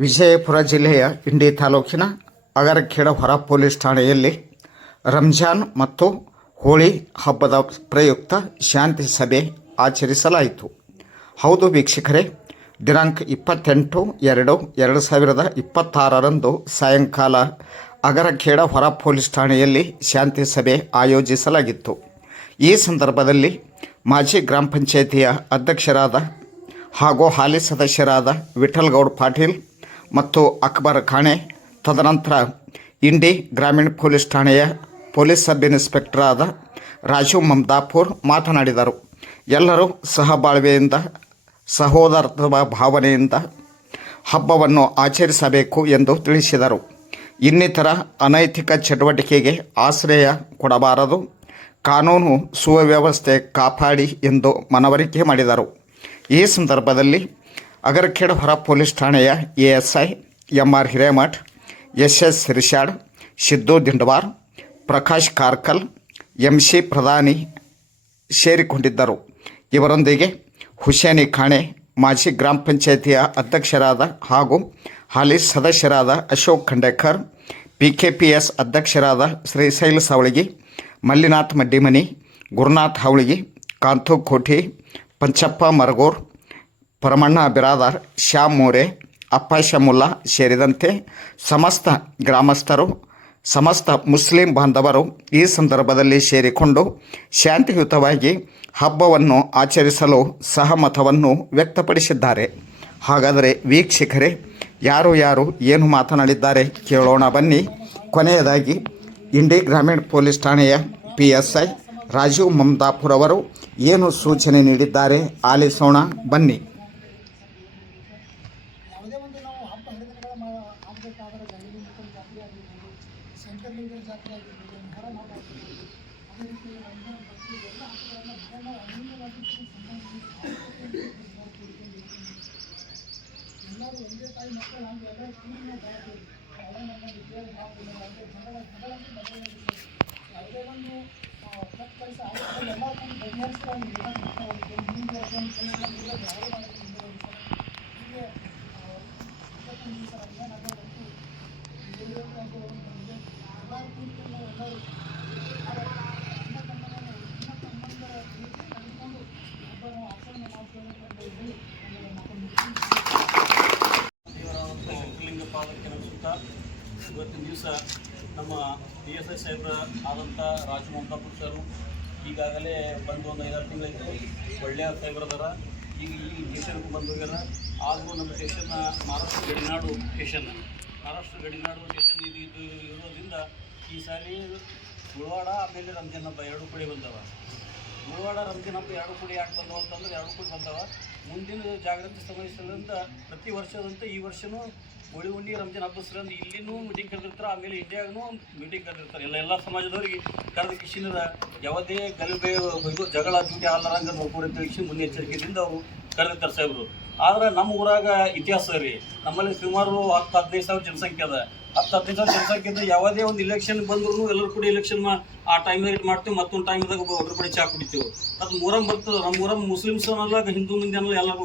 ವಿಜಯಪುರ ಜಿಲ್ಲೆಯ ಇಂಡಿ ತಾಲೂಕಿನ ಅಗರಖೇಡ ಹೊರ ಪೊಲೀಸ್ ಠಾಣೆಯಲ್ಲಿ ರಂಜಾನ್ ಮತ್ತು ಹೋಳಿ ಹಬ್ಬದ ಪ್ರಯುಕ್ತ ಶಾಂತಿ ಸಭೆ ಆಚರಿಸಲಾಯಿತು. ಹೌದು ವೀಕ್ಷಕರೇ, ದಿನಾಂಕ 28/2/2026 ಸಾಯಂಕಾಲ ಅಗರಖೇಡ ಹೊರ ಪೊಲೀಸ್ ಠಾಣೆಯಲ್ಲಿ ಶಾಂತಿ ಸಭೆ ಆಯೋಜಿಸಲಾಗಿತ್ತು. ಈ ಸಂದರ್ಭದಲ್ಲಿ ಮಾಜಿ ಗ್ರಾಮ ಪಂಚಾಯಿತಿಯ ಅಧ್ಯಕ್ಷರಾದ ಹಾಗೂ ಹಾಲಿ ಸದಸ್ಯರಾದ ವಿಠ್ಠಲಗೌಡ ಪಾಟೀಲ್ ಮತ್ತು ಅಕ್ಬರ್ ಖಾಣೆ, ತದನಂತರ ಇಂಡಿ ಗ್ರಾಮೀಣ ಪೊಲೀಸ್ ಠಾಣೆಯ ಪೊಲೀಸ್ ಸಬ್ ಇನ್ಸ್ಪೆಕ್ಟರ್ ಆದ ರಾಜು ಮಮದಾಪುರ್ ಮಾತನಾಡಿದರು. ಎಲ್ಲರೂ ಸಹಬಾಳ್ವೆಯಿಂದ ಸಹೋದರತ್ವ ಭಾವನೆಯಿಂದ ಹಬ್ಬವನ್ನು ಆಚರಿಸಬೇಕು ಎಂದು ತಿಳಿಸಿದರು. ಇನ್ನಿತರ ಅನೈತಿಕ ಚಟುವಟಿಕೆಗೆ ಆಶ್ರಯ ಕೊಡಬಾರದು, ಕಾನೂನು ಸುವ್ಯವಸ್ಥೆ ಕಾಪಾಡಿ ಎಂದು ಮನವರಿಕೆ ಮಾಡಿದರು. ಈ ಸಂದರ್ಭದಲ್ಲಿ ಅಗರಖೇಡ ಹೊರ ಪೊಲೀಸ್ ಠಾಣೆಯ ASI MR Hiremath, SS ಸಿರಿಶಾಡ್, Siddu ದಿಂಡವಾರ್, Prakash Karkal, MC ಪ್ರಧಾನಿ ಸೇರಿಕೊಂಡಿದ್ದರು. ಇವರೊಂದಿಗೆ ಹುಸೇನಿ ಖಾಣೆ, ಮಾಜಿ ಗ್ರಾಮ ಪಂಚಾಯಿತಿಯ ಅಧ್ಯಕ್ಷರಾದ ಹಾಗೂ ಹಾಲಿ ಸದಸ್ಯರಾದ ಅಶೋಕ್ ಖಂಡೇಕರ್, PKPS ಅಧ್ಯಕ್ಷರಾದ ಶ್ರೀಶೈಲ ಸವಳಗಿ, ಮಲ್ಲಿನಾಥ್ ಮಡ್ಡಿಮನಿ, ಗುರುನಾಥ್ ಹವಳಗಿ, ಕಾಂತು ಕೋಠಿ, ಪಂಚಪ್ಪ ಮರಗೂರ್, ಪರಮಣ್ಣ ಬಿರಾದಾರ್, ಶ್ಯಾಮ್ ಮೋರೆ, ಅಪ್ಪಾಶ ಮುಲ್ಲಾ ಸೇರಿದಂತೆ ಸಮಸ್ತ ಗ್ರಾಮಸ್ಥರು, ಸಮಸ್ತ ಮುಸ್ಲಿಂ ಬಾಂಧವರು ಈ ಸಂದರ್ಭದಲ್ಲಿ ಸೇರಿಕೊಂಡು ಶಾಂತಿಯುತವಾಗಿ ಹಬ್ಬವನ್ನು ಆಚರಿಸಲು ಸಹಮತವನ್ನು ವ್ಯಕ್ತಪಡಿಸಿದ್ದಾರೆ. ಹಾಗಾದರೆ ವೀಕ್ಷಕರೇ, ಯಾರು ಏನು ಮಾತನಾಡಿದ್ದಾರೆ ಕೇಳೋಣ ಬನ್ನಿ. ಕೊನೆಯದಾಗಿ ಇಂಡಿ ಗ್ರಾಮೀಣ ಪೊಲೀಸ್ ಠಾಣೆಯ PSI ರಾಜೀವ್ ಮಮದಾಪುರ್ ಅವರು ಏನು ಸೂಚನೆ ನೀಡಿದ್ದಾರೆ ಆಲಿಸೋಣ ಬನ್ನಿ. ಯಾವುದೇ ಒಂದು ನಾವು ಹಬ್ಬ ಹರಿದಿನಗಳ ಆಗಬೇಕಾದ್ರೆ ಗಂಡಿನ ಜಾತ್ರೆ ಆಗಿರ್ಬೋದು, ಶಂಕರಲಿಂಗನ ಜಾತ್ರೆ ಆಗಿರ್ಬೋದು, ಮೊಹರಂ ಹಬ್ಬ ಆಗಿರ್ಬೋದು, ಅದೇ ರೀತಿ ರಂಜಾನ್ ಬಕ್ರೀದ್ ಎಲ್ಲ ಹಬ್ಬಗಳನ್ನು ಬಹಳ ಅಮೂಲ್ಯವಾಗಿ ಎಲ್ಲರೂ ಒಂದೇ ತಾಯಿ ಮಕ್ಕಳು ಹಾಗೆ ಎಲ್ಲರೂ ಕೂಡಿ ನಾವು ಬಾಳ್ತೀವಿ. ಅದೇ ನಮ್ಮ ವಿದ್ಯಾರ್ಥಿ ಭಾವದಿಂದ ಯಾವುದೇ ಜಗಳಂತೂ ಬದಲಾಗಿದೆ. ಯಾವುದೇ ಒಂದು ಕಟ್ ಕೆಲಸ ಆಗಿದ್ದಲ್ಲಿ ಎಲ್ಲರೂ ಕೂಡಿ ಬಗೆಹರಿಸ್ಕೊಂಡು ಮುಂದೆ ಯಾರು ಮಾಡೋದು ಹೀಗೆ ಶಂಕರಲಿಂಗ ಪಾದಕ್ಕೆ ನಮಿಸುತ್ತಾ ಇವತ್ತಿನ ದಿವಸ ನಮ್ಮ PSI ಸಾಹೇಬ್ರ ಆದಂಥ ರಾಜು ಮಮದಾಪುರ್ ಸರು ಈಗಾಗಲೇ ಬಂದು ಒಂದು 5-6 ತಿಂಗಳಾಯಿತು. ಒಳ್ಳೆಯ ಸಾಹೇಬ್ರದಾರ. ಈಗ ಸ್ಟೇಷನ್ಗೆ ಬಂದು ಹೋಗ್ಯಾರ. ಆದರೂ ನಮ್ಮ ಸ್ಟೇಷನ್ ಮಹಾರಾಷ್ಟ್ರ ಗಡಿನಾಡು ಸ್ಟೇಷನ್ ಇದು ಇರೋದ್ರಿಂದ ಈ ಸಾರಿ ಗುಳವಾಡ ಆಮೇಲೆ ರಂಜಾನ್ ಹಬ್ಬ ಎರಡು ಕೂಡಿ ಬಂದವ. ಗುಳವಾಡ ರಂಜಾನ್ ಹಬ್ಬ ಎರಡು ಕೂಡಿ ಯಾಕೆ ಬಂದವ ಅಂತಂದ್ರೆ ಎರಡು ಕೂಡಿ ಬಂದವ. ಮುಂದಿನ ಜಾಗೃತಿ ಸಮಾವೇಶದಿಂದ ಪ್ರತಿ ವರ್ಷದಂತೆ ಈ ವರ್ಷವೂ ಹೋಳಿ ಹುಣ್ಣಿ ರಂಜಾನ್ ಹಬ್ಬ ಸರಿಂದ ಇಲ್ಲಿನೂ ಮೀಟಿಂಗ್ ಕರೆದಿರ್ತಾರೆ, ಆಮೇಲೆ ಇಂಡಿಯಾಗೂ ಮೀಟಿಂಗ್ ಕರೆದಿರ್ತಾರೆ. ಎಲ್ಲ ಸಮಾಜದವರಿಗೆ ಕರೆದ ಕಿಶಿನದ ಯಾವುದೇ ಗಲಭೆ ಜಗಳ ಜೂಟಿ ಆಲಾರಂಗ ನೋಡ್ಕೊಂಡು ತಿಳಿಸಿ ಮುನ್ನೆಚ್ಚರಿಕೆಯಿಂದ ಅವರು ಕರೆದಿರ್ತಾರೆ ಸಾಹೇಬರು. ಆದ್ರೆ ನಮ್ಮ ಊರಾಗ ಇತಿಹಾಸ ರೀ, ನಮ್ಮಲ್ಲಿ ಸುಮಾರು 10-15 ಸಾವಿರ ಜನಸಂಖ್ಯೆ ಅದ. 10-15 ಸಾವಿರ ಜನಸಂಖ್ಯೆ ಇದ್ದರೆ ಯಾವುದೇ ಒಂದು ಇಲೆಕ್ಷನ್ ಬಂದ್ರು ಎಲ್ಲರೂ ಕೂಡ ಇಲೆಕ್ಷನ್ ಆ ಟೈಮ್ದಾಗ ಇಟ್ಟು ಮಾಡ್ತೀವಿ, ಮತ್ತೊಂದು ಟೈಮ್ದಾಗ ಒಬ್ಬರು ಕೂಡ ಚಾ ಕುಡಿತೀವಿ. ಅದು ಮೂರಂ ಬರ್ತದೆ. ನಮ್ಮ ಮೂರಂ ಮುಸ್ಲಿಮ್ಸ್ ಅನ್ನಲ್ಲ, ಹಿಂದೂ ಮಂದಿ ಅನ್ನಲ್ಲ, ಎಲ್ಲರೂ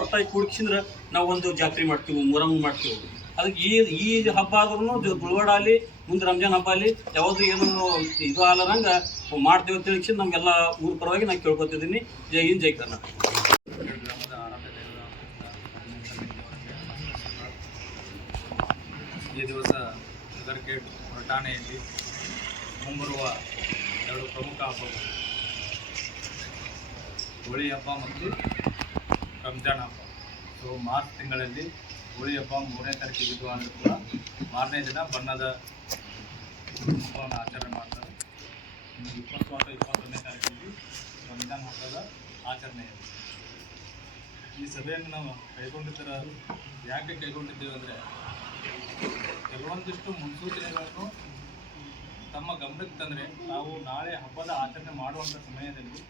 ಒಟ್ಟಾಗಿ ಕೂಡಿಸಿದ್ರೆ ನಾವು ಒಂದು ಜಾತ್ರೆ ಮಾಡ್ತೀವಿ, ಮೂರಂ ಮಾಡ್ತೀವಿ. ಅದಕ್ಕೆ ಈ ಹಬ್ಬ ಆದ್ರೂ ಗುಳವಾಡ ಅಲ್ಲಿ ಮುಂದೆ ರಂಜಾನ್ ಹಬ್ಬ ಅಲ್ಲಿ ಯಾವುದು ಏನು ಇದು ಆಲರಂಗ ಮಾಡ್ತೀವಿ ಅಂತ ಹೇಳಿ ನಮಗೆಲ್ಲ ಊರ ಪರವಾಗಿ ನಾನು ಕೇಳ್ಕೊತಿದ್ದೀನಿ. ಜೈ ಹಿಂದ್, ಜೈ ಕರ್ನಾಟಕ. ಈ ದಿವಸ ಅಗರಖೇಡ ಠಾಣೆಯಲ್ಲಿ ಮುಂಬರುವ 2 ಪ್ರಮುಖ ಹಬ್ಬಗಳು ಹೋಳಿ ಹಬ್ಬ ಮತ್ತು ರಂಜಾನ್ ಹಬ್ಬ. ಸೊ ಮಾರ್ಚ್ ತಿಂಗಳಲ್ಲಿ ಹೋಳಿ ಹಬ್ಬ 3ನೇ ತಾರೀಕಿಗೆ ಆದರೂ ಕೂಡ 4ನೇ ದಿನ ಬಣ್ಣದ ಹಬ್ಬವನ್ನು ಆಚರಣೆ ಮಾಡ್ತಾರೆ. 20 ಮತ್ತು 21ನೇ ತಾರೀಕಿಗೆ ರಂಜಾನ್ ಹಬ್ಬದ ಆಚರಣೆ ಇದೆ. ಈ ಸಭೆಯನ್ನು ನಾವು ಯಾಕೆ ಕೈಗೊಂಡಿದ್ದೇವೆ ಅಂದರೆ, ಕೆಲವೊಂದಿಷ್ಟು ಮುನ್ಸೂಚನೆಗಳನ್ನು ತಮ್ಮ ಗಮನಕ್ಕೆ ತಂದರೆ ನಾವು ನಾಳೆ ಹಬ್ಬದ ಆಚರಣೆ ಮಾಡುವಂಥ ಸಮಯದಲ್ಲಿ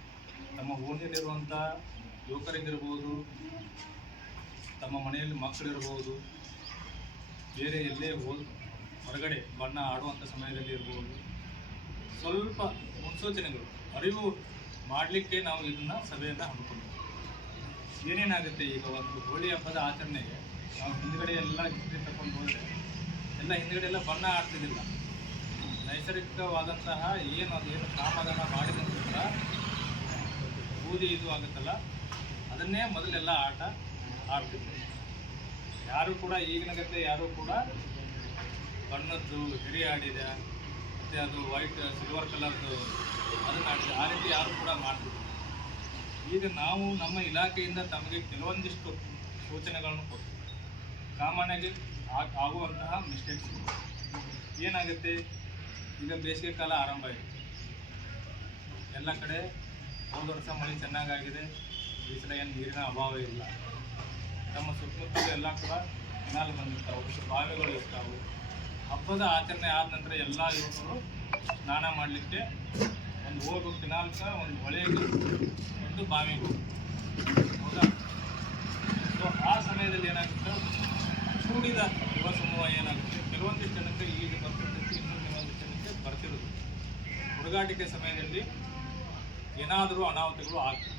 ತಮ್ಮ ಓಣಿಯಲ್ಲಿರುವಂಥ ಯುವಕರಿಗಿರ್ಬೋದು, ತಮ್ಮ ಮನೆಯಲ್ಲಿ ಮಕ್ಕಳಿರ್ಬೋದು, ಬೇರೆ ಎಲ್ಲೇ ಹೊರಗಡೆ ಬಣ್ಣ ಆಡುವಂಥ ಸಮಯದಲ್ಲಿ ಇರ್ಬೋದು, ಸ್ವಲ್ಪ ಮುನ್ಸೂಚನೆಗಳು ಅರಿವು ಮಾಡಲಿಕ್ಕೆ ನಾವು ಇದನ್ನು ಸಭೆಯನ್ನು ಹಮ್ಮಿಕೊಂಡಿದ್ದೀವಿ. ಏನೇನಾಗುತ್ತೆ, ಈಗ ಒಂದು ಹೋಳಿ ಹಬ್ಬದ ಆಚರಣೆಗೆ ನಾವು ಹಿಂದ್ಗಡೆ ಎಲ್ಲ ಹಿಸ್ಟ್ರಿ ತಗೊಂಡು ಹೋದರೆ ಎಲ್ಲ ಹಿಂದ್ಗಡೆ ಎಲ್ಲ ಬಣ್ಣ ಆಡ್ತಿದ್ದಿಲ್ಲ. ನೈಸರ್ಗಿಕವಾದಂತಹ ಅದೇನು ಕಾಮದಾನ ಮಾಡಿದ ನಂತರ ಬೂದಿ ಇದು ಆಗುತ್ತಲ್ಲ, ಅದನ್ನೇ ಮೊದಲೆಲ್ಲ ಆಟ ಆಡ್ತಿದ್ರು. ಯಾರು ಕೂಡ ಈಗಿನ ಗತೆ ಯಾರೂ ಕೂಡ ಬಣ್ಣದ್ದು ಹಿರಿ ಆಡಿದೆ ಮತ್ತು ಅದು ವೈಟ್ ಸಿಲ್ವರ್ ಕಲರ್ದು ಅದನ್ನು ಆಡಿದೆ, ಆ ರೀತಿ ಯಾರು ಕೂಡ ಮಾಡ್ತಿದ್ರು. ಈಗ ನಾವು ನಮ್ಮ ಇಲಾಖೆಯಿಂದ ತಮಗೆ ಕೆಲವೊಂದಿಷ್ಟು ಸೂಚನೆಗಳನ್ನು ಕೊಡ್ತೀವಿ. ಸಾಮಾನ್ಯವಾಗಿ ಆಗುವಂತಹ ಮಿಸ್ಟೇಕ್ಸ್ ಏನಾಗುತ್ತೆ, ಈಗ ಬೇಸಿಗೆ ಕಾಲ ಆರಂಭ ಇದೆ, ಎಲ್ಲ ಕಡೆ ಹೋದ ವರ್ಷ ಮಳೆ ಚೆನ್ನಾಗಾಗಿದೆ, ಈ ಸಲ ಏನು ನೀರಿನ ಅಭಾವ ಇಲ್ಲ. ನಮ್ಮ ಸುತ್ತಮುತ್ತಲು ಎಲ್ಲ ಕೂಡ ಕೆನಾಲ್ ಬಂದಿರ್ತಾವೆ, ಬಾವಿಗಳು ಇರ್ತಾವೆ. ಹಬ್ಬದ ಆಚರಣೆ ಆದ ನಂತರ ಎಲ್ಲ ಯುವಕರು ಸ್ನಾನ ಮಾಡಲಿಕ್ಕೆ ಒಂದು ಹೋಗು ಕೆನಾಲ್ಕ, ಒಂದು ಹೊಳೆಗೆ, ಒಂದು ಬಾವಿಗೂ, ಹೌದಾ? ಸೊ ಆ ಸಮಯದಲ್ಲಿ ಏನಾಗುತ್ತೆ, ಕೂಡಿದ ಯುವ ಸಮೂಹ ಏನಾಗುತ್ತೆ, ಕೆಲವೊಂದಿಷ್ಟು ಜನಕ್ಕೆ ಈಗ ಬರ್ತಿರ್ತೈತಿ, ಇನ್ನೂ ಕೆಲವೊಂದಿಷ್ಟು ಜನಕ್ಕೆ ಬರ್ತಿರೋದು. ಹುಡುಗಾಟಿಕೆ ಸಮಯದಲ್ಲಿ ಏನಾದರೂ ಅನಾಹುತಗಳು ಆಗ್ತವೆ.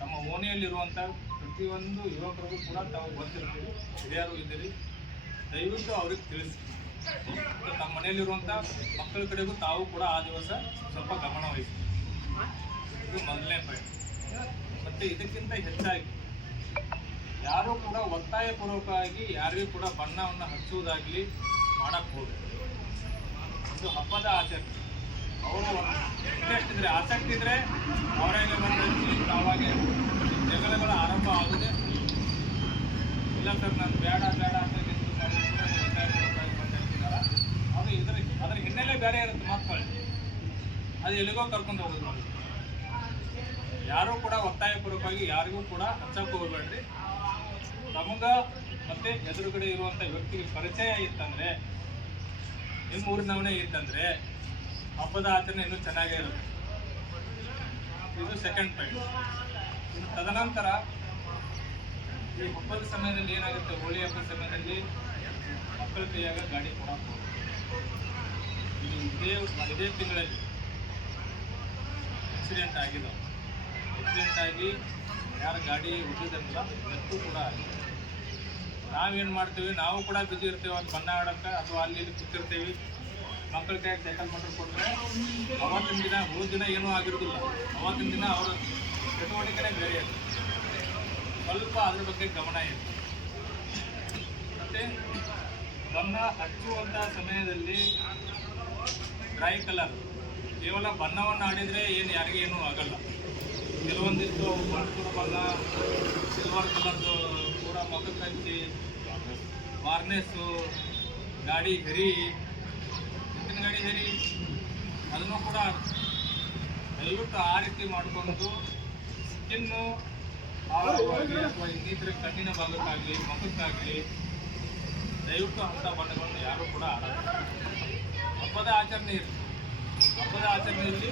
ತಮ್ಮ ಓಣಿಯಲ್ಲಿರುವಂಥ ಪ್ರತಿಯೊಂದು ಯುವಕರಿಗೂ ಕೂಡ ತಾವು ಗೊತ್ತಿರ್ತೀವಿ, ಹಿರಿಯರು ಇದ್ದೀರಿ, ದಯವಿಟ್ಟು ಅವ್ರಿಗೆ ತಿಳಿಸಿ. ತಮ್ಮ ಮನೆಯಲ್ಲಿರುವಂಥ ಮಕ್ಕಳ ಕಡೆಗೂ ತಾವು ಕೂಡ ಆ ದಿವಸ ಸ್ವಲ್ಪ ಗಮನ ವಹಿಸಿ. ಇದು ಮೊದಲನೇ ಪಾಯಿಂಟ್. ಮತ್ತು ಇದಕ್ಕಿಂತ ಹೆಚ್ಚಾಗಿ ಯಾರೂ ಕೂಡ ಒತ್ತಾಯಪೂರ್ವಕವಾಗಿ ಯಾರಿಗೂ ಕೂಡ ಬಣ್ಣವನ್ನು ಹಚ್ಚುವುದಾಗಲಿ ಮಾಡಕ್ಕೆ ಹೋಗಬೇಕು. ಇದು ಹಬ್ಬದ ಆಚರಣೆ. ಅವರು ಇಂಟ್ರೆಸ್ಟ್ ಇದ್ದರೆ, ಆಸಕ್ತಿ ಇದ್ದರೆ ಅವರಾಗೆ ಬಂದು ತಾವಾಗೆ ಜಗಳಗಳು ಆರಂಭ ಆಗೋದೇ. ಇಲ್ಲ ಸರ್ ನಾನು ಬೇಡ ಅಂತ ನಿಂತು ಒತ್ತಾಯಪೂರ್ವಕವಾಗಿ ಬಂದು ಹೇಳ್ತಿದ್ದಾರ, ಅದು ಅದರ ಹಿನ್ನೆಲೆ ಬೇರೆ ಇರುತ್ತೆ. ಮಕ್ಕಳು ಅದು ಎಲ್ಲಿಗೋ ಕರ್ಕೊಂಡು ಹೋಗೋದು ನೋಡಿ. ಯಾರೂ ಕೂಡ ಒತ್ತಾಯಪೂರ್ವಕವಾಗಿ ಯಾರಿಗೂ ಕೂಡ ಹಚ್ಚಕ್ಕೆ ಹೋಗಬೇಡ್ರಿ. ನಮಗೆ ಮತ್ತೆ ಎದುರುಗಡೆ ಇರುವಂಥ ವ್ಯಕ್ತಿಗೆ ಪರಿಚಯ ಇತ್ತಂದರೆ, ನಿಮ್ಮ ಊರಿನವನೇ ಇತ್ತಂದರೆ ಹಬ್ಬದ ಆಚರಣೆ ಇನ್ನೂ ಚೆನ್ನಾಗೇ ಇರುತ್ತೆ. ಇದು ಸೆಕೆಂಡ್ ಪಾಯಿಂಟ್. ಇನ್ನು ತದನಂತರ ಈ ಹಬ್ಬದ ಸಮಯದಲ್ಲಿ ಏನಾಗುತ್ತೆ, ಹೋಳಿ ಹಬ್ಬದ ಸಮಯದಲ್ಲಿ ಮಕ್ಕಳ ಕೈಯಾಗ ಗಾಡಿ ಕೊಡಕ್ಕೆ ಹೋಗುತ್ತೆ. ಇದೇ ತಿಂಗಳಲ್ಲಿ ಆಕ್ಸಿಡೆಂಟ್ ಆಗಿದ್ದಾವೆ. ಆಕ್ಸಿಡೆಂಟ್ ಆಗಿ ಯಾರು ಗಾಡಿ ಹೊಡಿದಂಗಿಲ್ಲ ಇವತ್ತು ಕೂಡ ಆಗಿದೆ. ನಾವೇನು ಮಾಡ್ತೀವಿ, ನಾವು ಕೂಡ ಬಿಸಿ ಇರ್ತೀವಿ, ಅದು ಬಣ್ಣ ಆಡೋಕ್ಕೆ ಅಥವಾ ಅಲ್ಲಿ ಇಲ್ಲಿ ಕೂತಿರ್ತೀವಿ. ಮಕ್ಕಳ ಕೈಯಾಗ ಸೈಕಲ್ ಮೋಟರ್ ಕೊಟ್ಟರೆ ಅವತ್ತಿನ ದಿನ ಮೂರು ದಿನ ಏನೂ ಆಗಿರೋದಿಲ್ಲ. ಅವತ್ತಿನ ದಿನ ಅವರ ಚಟುವಟಿಕೆನೇ ಬೇರೆ ಇರ್ತದೆ. ಸ್ವಲ್ಪ ಅದ್ರ ಬಗ್ಗೆ ಗಮನ ಇರ್ತದೆ. ಮತ್ತು ಬಣ್ಣ ಹಚ್ಚುವಂಥ ಸಮಯದಲ್ಲಿ ಡ್ರೈ ಕಲರ್, ಕೇವಲ ಬಣ್ಣವನ್ನು ಆಡಿದರೆ ಯಾರಿಗೂ ಏನೂ ಆಗಲ್ಲ. ಕೆಲವೊಂದಿಷ್ಟು ಮಣ್ಸೂರು ಬಣ್ಣ, ಸಿಲ್ವರ್ ಕಲರ್ದು ಪೂರ ಮುಖಕ್ಕೆ ಹಚ್ಚಿ, ವಾರ್ನೆಸ್ಸು, ಗಾಡಿ ಹೆರಿ, ಎತ್ತಿನ ಗಾಡಿ ಹೆರಿ, ಅದನ್ನು ಕೂಡ ದಯವಿಟ್ಟು ಆ ರೀತಿ ಮಾಡಿಕೊಂಡು ಸ್ಕಿನ್ನು ಆಳವಾಗಿ ಅಥವಾ ಇನ್ನಿತರ ಕಣ್ಣಿನ ಭಾಗಕ್ಕಾಗಲಿ ಮುಖಕ್ಕಾಗಲಿ ದಯವಿಟ್ಟು ಅಂಥ ಬಣ್ಣಗಳನ್ನು ಯಾರೂ ಕೂಡ ಆಡೋದು. ಹಬ್ಬದ ಆಚರಣೆ ಇರುತ್ತೆ. ಹಬ್ಬದ ಆಚರಣೆಯಲ್ಲಿ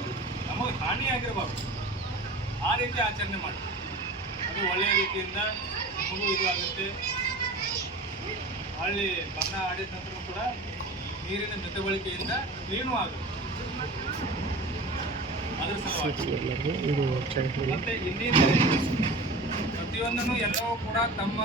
ನಮಗೆ ಹಾನಿಯಾಗಿರಬಾರ್ದು, ಆ ರೀತಿ ಆಚರಣೆ ಮಾಡಿ. ಅದು ಒಳ್ಳೆಯ ರೀತಿಯಿಂದ ನಮಗೂ ಇದು ಆಗುತ್ತೆ. ಹಳ್ಳಿ ಬಣ್ಣ ಆಡಿದ ನಂತರ ಕೂಡ ನೀರಿನ ಜೊತೆಬಳಿಕೆಯಿಂದ ಕ್ಲೀನೂ ಆಗುತ್ತೆ. ಅದ್ರ ಸಲುವಾಗಿ ಮತ್ತು ಇನ್ನೇನು ಪ್ರತಿಯೊಂದನ್ನು ಎಲ್ಲವೂ ಕೂಡ ತಮ್ಮ